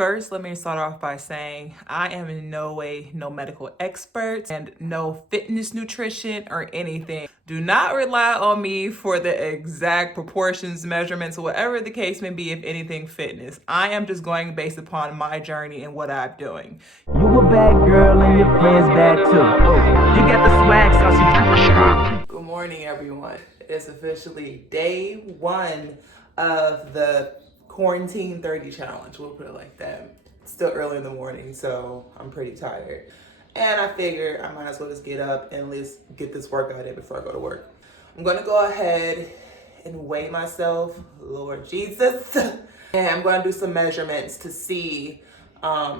First, let me start off by saying I am in no way no medical expert and no fitness nutrition or anything. Do not rely on me for the exact proportions, measurements, whatever the case may be, if anything fitness. I am just going based upon my journey and what I'm doing. You a bad girl and your friends bad too. You got the swag, saucy. Good morning, everyone. It's officially day one of the quarantine 30 challenge. We'll put it like that. It's still early in the morning, so I'm pretty tired. And I figure I might as well just get up and at least get this workout in before I go to work. I'm gonna go ahead and weigh myself, Lord Jesus. And I'm gonna do some measurements to see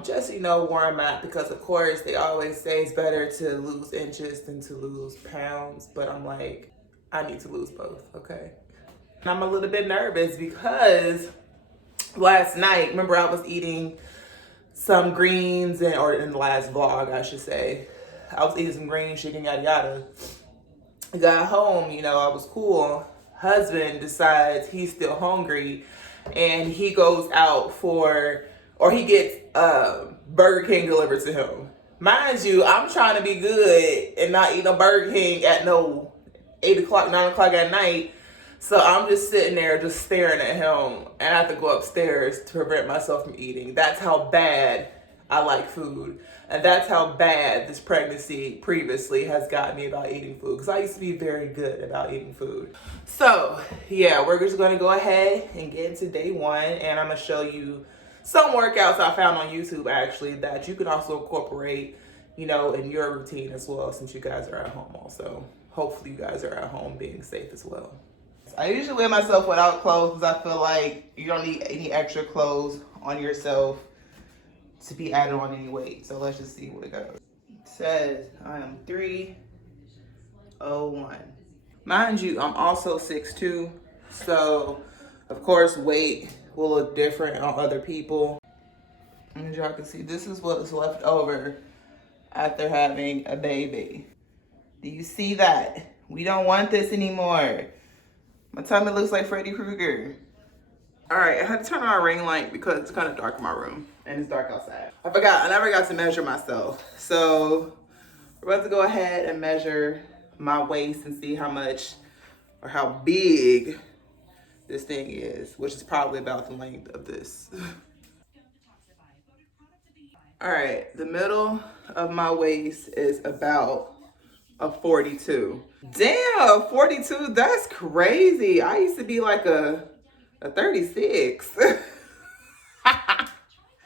just, where I'm at, because of course they always say it's better to lose inches than to lose pounds, but I'm like, I need to lose both, okay? And I'm a little bit nervous because last night, remember I was eating some greens, or in the last vlog, I should say, I was eating some greens, chicken, yada yada. I got home, I was cool. Husband decides he's still hungry and he goes out he gets Burger King delivered to him. Mind you, I'm trying to be good and not eat no Burger King at no 8 o'clock, 9 o'clock at night. So I'm just sitting there just staring at him, and I have to go upstairs to prevent myself from eating. That's how bad I like food. And that's how bad this pregnancy previously has got me about eating food, because I used to be very good about eating food. So yeah, we're just gonna go ahead and get into day one, and I'm gonna show you some workouts I found on YouTube actually that you can also incorporate, in your routine as well, since you guys are at home also. Hopefully you guys are at home being safe as well. I usually weigh myself without clothes because I feel like you don't need any extra clothes on yourself to be added on any weight. So let's just see what it goes. It says I am 301. Mind you, I'm also 6'2", so of course weight will look different on other people. And as y'all can see, this is what is left over after having a baby. Do you see that? We don't want this anymore. My tummy looks like Freddy Krueger. All right, I had to turn on our ring light because it's kind of dark in my room and it's dark outside. I never got to measure myself. So we're about to go ahead and measure my waist and see how much or how big this thing is, which is probably about the length of this. All right, the middle of my waist is about a 42. Damn, 42, that's crazy. I used to be like a 36.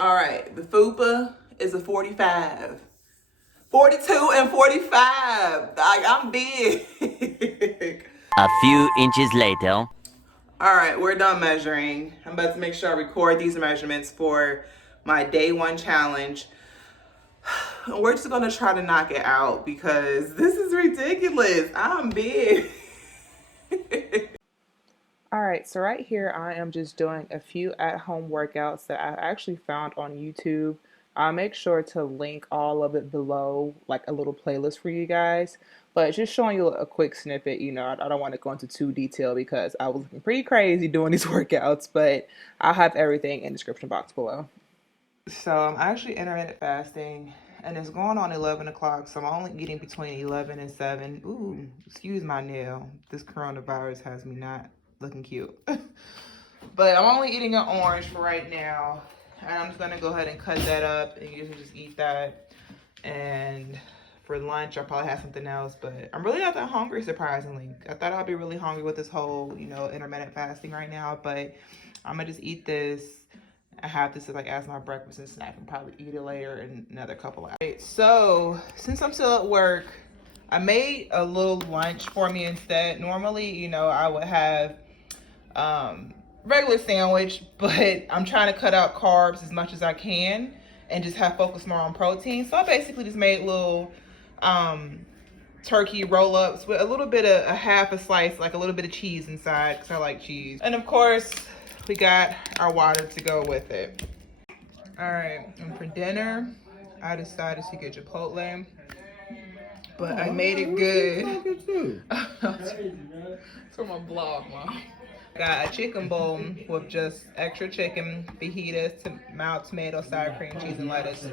All right, the fupa is a 45. 42 and 45. I'm big. A few inches later. All right, we're done measuring. I'm about to make sure I record these measurements for my day one challenge. We're just gonna try to knock it out because this is ridiculous. I'm big. All right, so right here I am just doing a few at-home workouts that I actually found on YouTube. I'll make sure to link all of it below, like a little playlist for you guys. But just showing you a quick snippet, I don't want to go into too detail because I was looking pretty crazy doing these workouts, but I'll have everything in the description box below. So I'm actually intermittent fasting, and it's going on 11 o'clock, so I'm only eating between 11 and 7. Ooh, excuse my nail. This coronavirus has me not looking cute. But I'm only eating an orange for right now, and I'm just gonna go ahead and cut that up and usually just eat that. And for lunch, I'll probably have something else, but I'm really not that hungry, surprisingly. I thought I'd be really hungry with this whole, intermittent fasting right now, but I'm gonna just eat this. I have this as my breakfast and snack, and probably eat it later in another couple hours. Right, so since I'm still at work, I made a little lunch for me instead. Normally, I would have regular sandwich, but I'm trying to cut out carbs as much as I can and just focus more on protein. So I basically just made little turkey roll-ups with a little bit of a half a slice, like a little bit of cheese inside, because I like cheese. And of course, we got our water to go with it. All right, and for dinner, I decided to get Chipotle, but I made it good. It's for my blog, Mom. Got a chicken bowl with just extra chicken, fajitas, mild tomato, sour cream, cheese, and lettuce.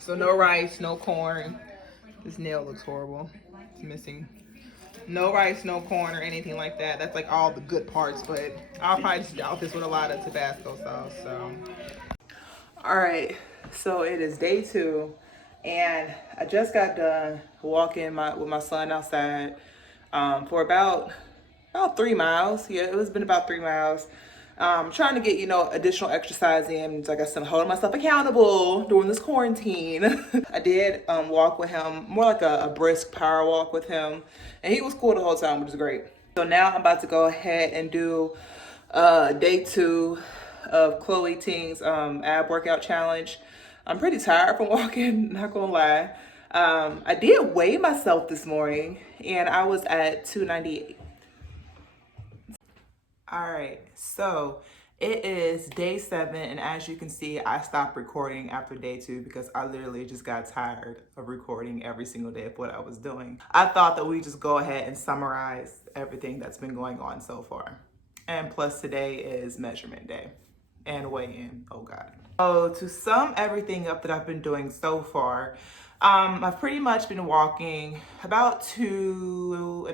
So no rice, no corn. This nail looks horrible. It's missing. No rice, no corn, or anything like that. That's like all the good parts, but I'll probably just douse this with a lot of Tabasco sauce. So, all right. So it is day 2, and I just got done walking with my son outside for about 3 miles. Yeah, it was been about 3 miles. Trying to get, additional exercise in. Like I said, I'm holding myself accountable during this quarantine. I did walk with him, more like a brisk power walk with him. And he was cool the whole time, which is great. So now I'm about to go ahead and do day 2 of Chloe Ting's ab workout challenge. I'm pretty tired from walking, not gonna lie. I did weigh myself this morning and I was at 298. All right, so it is day 7, and as you can see, I stopped recording after day 2 because I literally just got tired of recording every single day of what I was doing. I thought that we just go ahead and summarize everything that's been going on so far. And plus today is measurement day and weigh-in, oh God. So to sum everything up that I've been doing so far, I've pretty much been walking about 2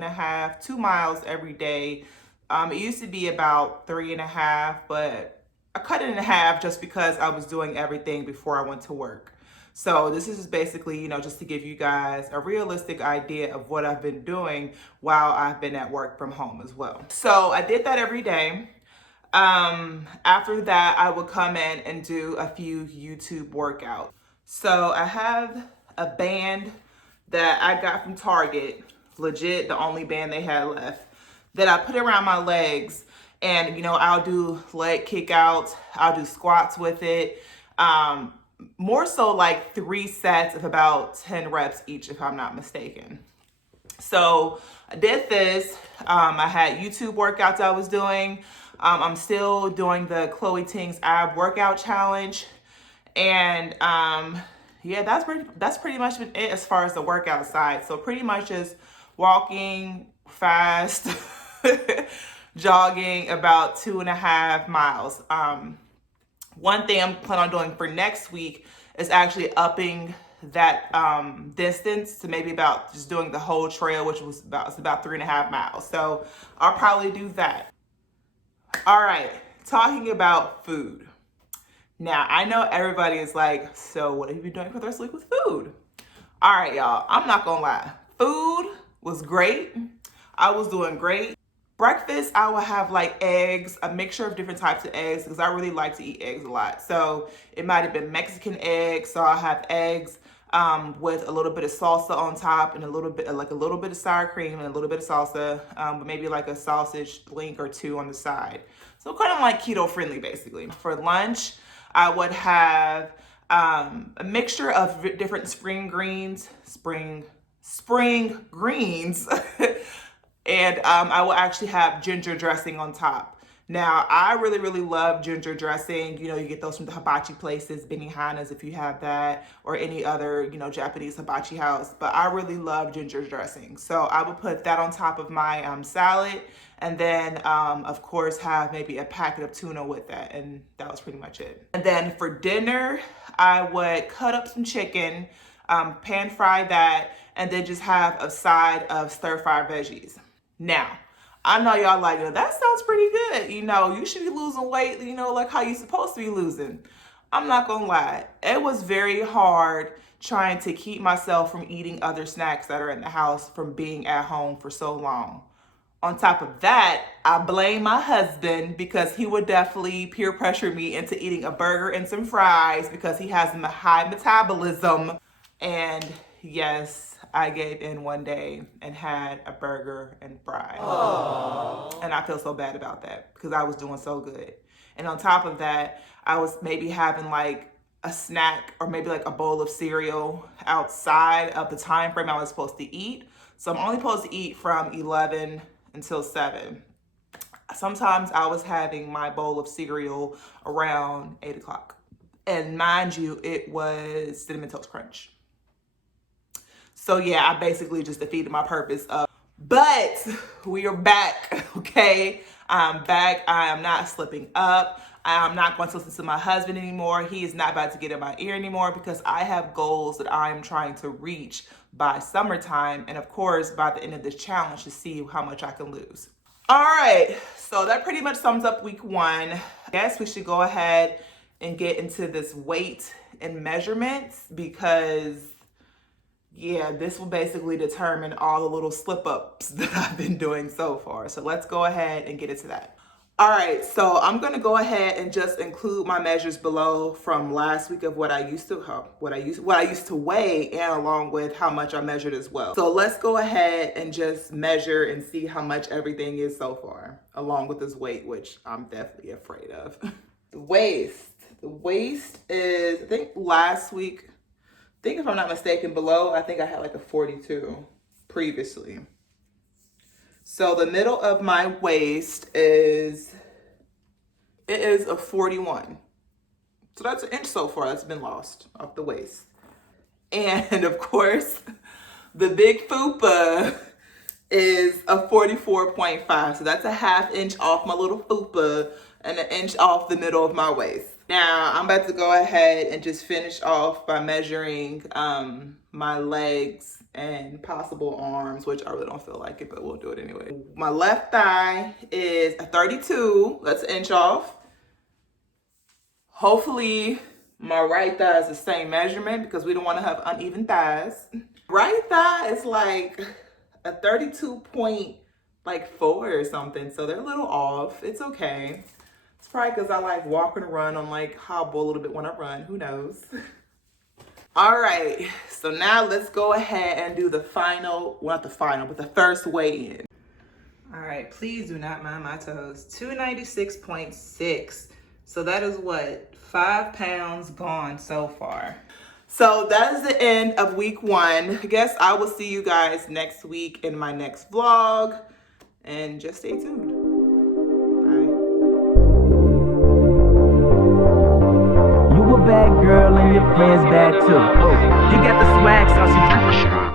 miles every day. It used to be about 3.5, but I cut it in half just because I was doing everything before I went to work. So this is basically, just to give you guys a realistic idea of what I've been doing while I've been at work from home as well. So I did that every day. After that, I would come in and do a few YouTube workouts. So I have a band that I got from Target, legit the only band they had left, that I put around my legs, and I'll do leg kickouts, I'll do squats with it, more so like 3 sets of about 10 reps each if I'm not mistaken. So I did this. I had YouTube workouts I was doing. I'm still doing the Chloe Ting's ab workout challenge, and yeah, that's pretty much been it as far as the workout side. So pretty much just walking fast, jogging about 2.5 miles. One thing I'm planning on doing for next week is actually upping that distance to maybe about just doing the whole trail, which was about 3.5 miles. So I'll probably do that. All right, talking about food. Now, I know everybody is like, so what have you been doing for the rest of the week with food? All right, y'all, I'm not gonna lie. Food was great. I was doing great. Breakfast, I will have like eggs, a mixture of different types of eggs because I really like to eat eggs a lot. So it might have been Mexican eggs. So I'll have eggs with a little bit of salsa on top and a little bit of sour cream and a little bit of salsa, but maybe like a sausage link or 2 on the side. So kind of like keto friendly basically. For lunch, I would have a mixture of different spring greens, and I will actually have ginger dressing on top. Now, I really, really love ginger dressing. You get those from the hibachi places, Benihana's if you have that, or any other, Japanese hibachi house. But I really love ginger dressing. So I would put that on top of my salad, and then, of course, have maybe a packet of tuna with that. And that was pretty much it. And then for dinner, I would cut up some chicken, pan fry that, and then just have a side of stir-fried veggies. Now, I know y'all like, that sounds pretty good. You should be losing weight, like how you're supposed to be losing. I'm not gonna lie. It was very hard trying to keep myself from eating other snacks that are in the house from being at home for so long. On top of that, I blame my husband because he would definitely peer pressure me into eating a burger and some fries because he has a high metabolism. And yes, I gave in one day and had a burger and fries. Aww. And I feel so bad about that because I was doing so good. And on top of that, I was maybe having like a snack or maybe like a bowl of cereal outside of the time frame I was supposed to eat. So I'm only supposed to eat from 11 until 7. Sometimes I was having my bowl of cereal around 8 o'clock. And mind you, it was Cinnamon Toast Crunch. So yeah, I basically just defeated my purpose. But we are back, okay? I'm back. I am not slipping up. I'm not going to listen to my husband anymore. He is not about to get in my ear anymore because I have goals that I am trying to reach by summertime. And of course, by the end of this challenge to see how much I can lose. All right, so that pretty much sums up week 1. I guess we should go ahead and get into this weight and measurements because yeah, this will basically determine all the little slip ups that I've been doing so far. So let's go ahead and get into that. All right, so I'm gonna go ahead and just include my measures below from last week of what I used to weigh, and along with how much I measured as well. So let's go ahead and just measure and see how much everything is so far, along with this weight, which I'm definitely afraid of. The waist is, I think last week, if I'm not mistaken, below, I think I had like a 42 previously. So the middle of my waist is a 41. So that's an inch so far that's been lost off the waist. And of course, the big fupa is a 44.5. So that's a ½ inch off my little fupa and an inch off the middle of my waist. Now I'm about to go ahead and just finish off by measuring my legs and possible arms, which I really don't feel like it, but we'll do it anyway. My left thigh is a 32. That's an inch off. Hopefully my right thigh is the same measurement because we don't want to have uneven thighs. Right thigh is like a 32.4 or something, so they're a little off. It's okay. It's probably because I like walk and run on like hobble a little bit when I run. Who knows? All right, so now let's go ahead and do the final, well, not the final, but the first weigh-in. All right, please do not mind my toes. 296.6. So that is what, 5 pounds gone so far. So that is the end of week 1. I guess I will see you guys next week in my next vlog, and just stay tuned. You a bad girl and your friends bad too. You got the swag sauce.